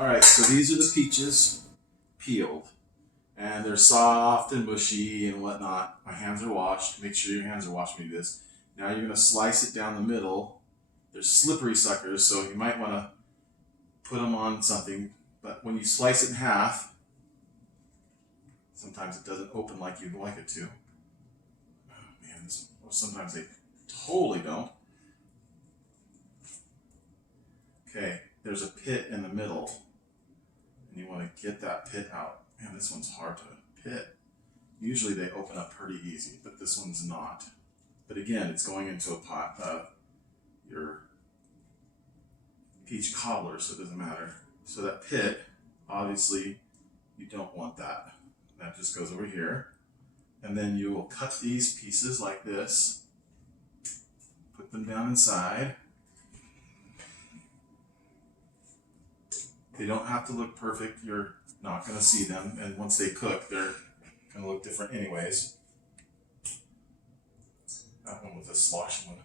All right, so these are the peaches peeled, and they're soft and mushy and whatnot. My hands are washed. Make sure your hands are washed when you do this. Now you're gonna slice it down the middle. They're slippery suckers, so you might want to put them on something. But when you slice it in half, sometimes it doesn't open like you'd like it to. Oh man, sometimes they totally don't. Okay, there's a pit in the middle, and you want to get that pit out. Man, this one's hard to pit. Usually they open up pretty easy, but this one's not. But again, it's going into a pot, your peach cobbler, so it doesn't matter. So that pit, obviously, you don't want that. That just goes over here. And then you will cut these pieces like this, put them down inside. They don't have to look perfect. You're not going to see them. And once they cook, they're going to look different anyways. That one with a slosh one.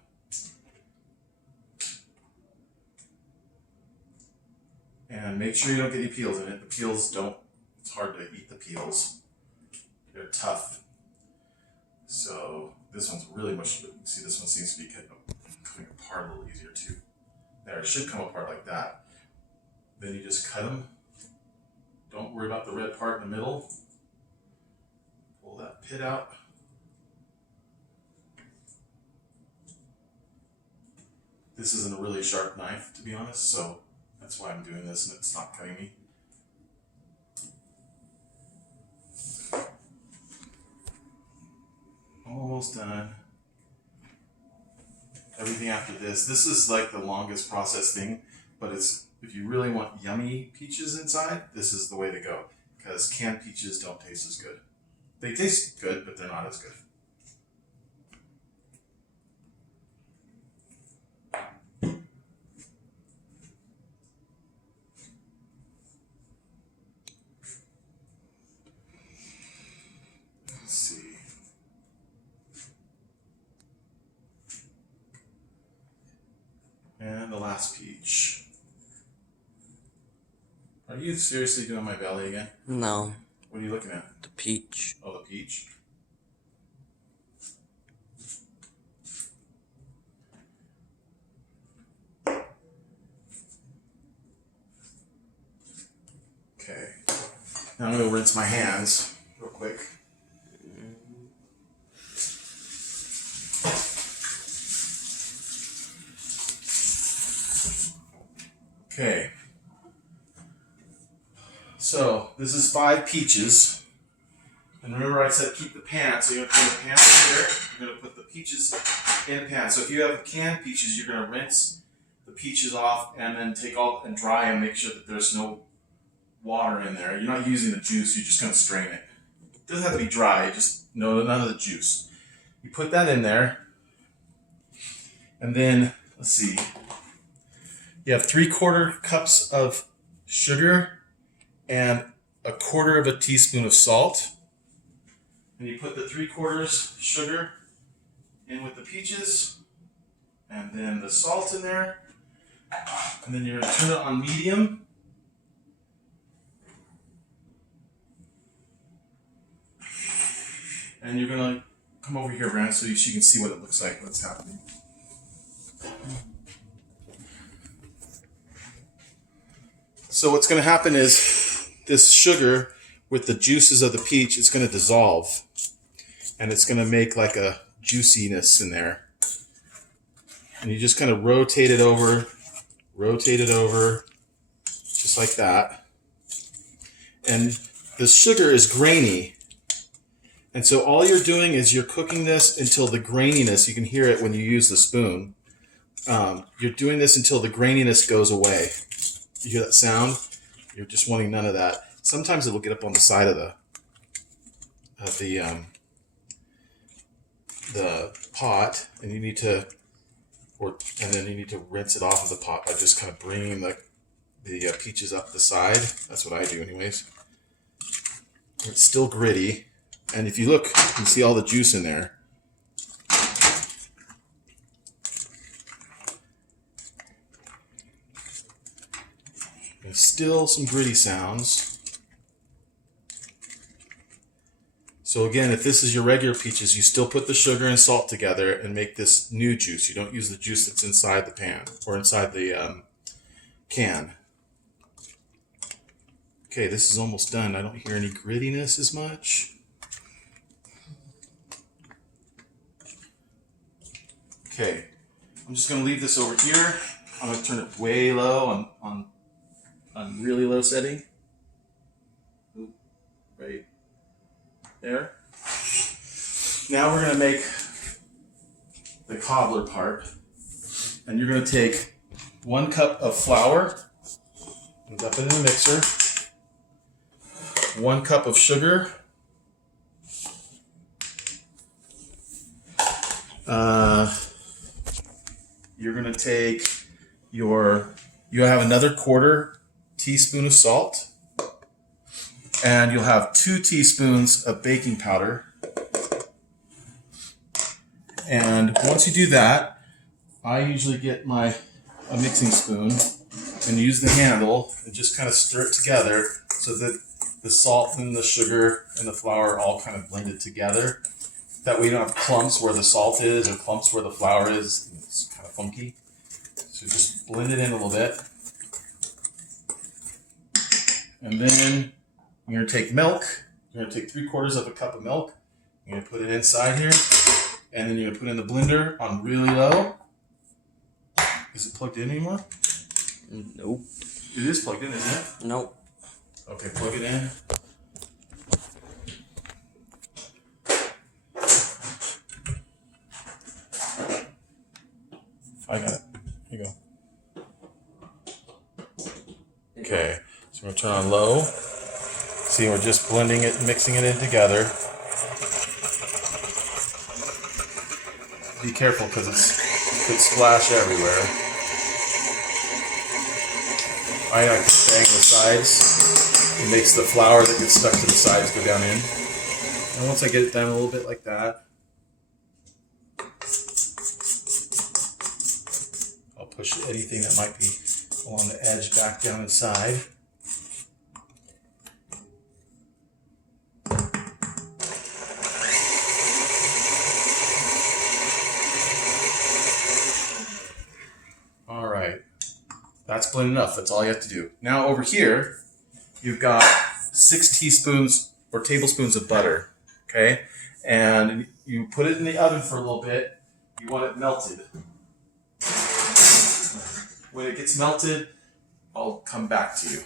And make sure you don't get any peels in it. The peels don't, it's hard to eat the peels. They're tough. So this one's really mushy. You can see this one seems to be coming apart a little easier too. There, it should come apart like that. Then you just cut them. Don't worry about the red part in the middle. Pull that pit out. This isn't a really sharp knife, to be honest, so that's why I'm doing this and it's not cutting me. Almost done. Everything after this. This is like the longest process thing, but it's if you really want yummy peaches inside, this is the way to go. Because canned peaches don't taste as good. They taste good, but they're not as good. Let's see. And the last peach. Are you seriously doing my belly again? No. What are you looking at? The peach. Oh, the peach. Okay. Now I'm going to rinse my hands real quick. Okay. So this is 5 peaches. And remember I said keep the pan. So you're going to put the pan over here. You're going to put the peaches in the pan. So if you have canned peaches, you're going to rinse the peaches off and then take all and dry and make sure that there's no water in there. You're not using the juice. You're just going to strain it. It doesn't have to be dry. Just none of the juice. You put that in there. And then, let's see. You have 3/4 cups of sugar and 1/4 teaspoon of salt. And you put the 3/4 sugar in with the peaches and then the salt in there. And then you're going to turn it on medium. And you're going to come over here, Brandon, so you can see what it looks like, what's happening. So what's going to happen is this sugar with the juices of the peach, it's going to dissolve. And it's going to make like a juiciness in there. And you just kind of rotate it over, just like that. And the sugar is grainy. And so all you're doing is you're cooking this until the graininess, you can hear it when you use the spoon. You're doing this until the graininess goes away. You hear that sound? You're just wanting none of that. Sometimes it'll get up on the side of the pot, and you need to, and then you need to rinse it off of the pot by just kind of bringing the peaches up the side. That's what I do, anyways. It's still gritty, and if you look, you can see all the juice in there. still some gritty sounds. So again, if this is your regular peaches, you still put the sugar and salt together and make this new juice. You don't use the juice that's inside the pan or inside the can. Okay, this is almost done. I don't hear any grittiness as much. Okay, I'm just going to leave this over here. I'm going to turn it way low on really low setting. Oop, right there. Now we're going to make the cobbler part. And you're going to take 1 cup of flour and dump it in the mixer. 1 cup of sugar. You're going to take you have another 1/4 teaspoon of salt, and you'll have 2 teaspoons of baking powder. And once you do that, I usually get a mixing spoon and use the handle and just kind of stir it together so that the salt and the sugar and the flour are all kind of blended together. That way you don't have clumps where the salt is or clumps where the flour is. It's kind of funky. So just blend it in a little bit. And then you're going to take milk. You're going to take 3/4 cup of milk. You're going to put it inside here. And then you're going to put it in the blender on really low. Is it plugged in anymore? Nope. It is plugged in, isn't it? Nope. Okay, plug it in. I got it. Here you go. Okay, so we're going to turn on low. See, we're just blending it, mixing it in together. Be careful because it could splash everywhere. I like to bang the sides. It makes the flour that gets stuck to the sides go down in. And once I get it down a little bit like that, I'll push anything that might be along the edge back down inside. All right, that's blended enough. That's all you have to do. Now over here, you've got 6 teaspoons or tablespoons of butter, okay? And you put it in the oven for a little bit. You want it melted. When it gets melted, I'll come back to you.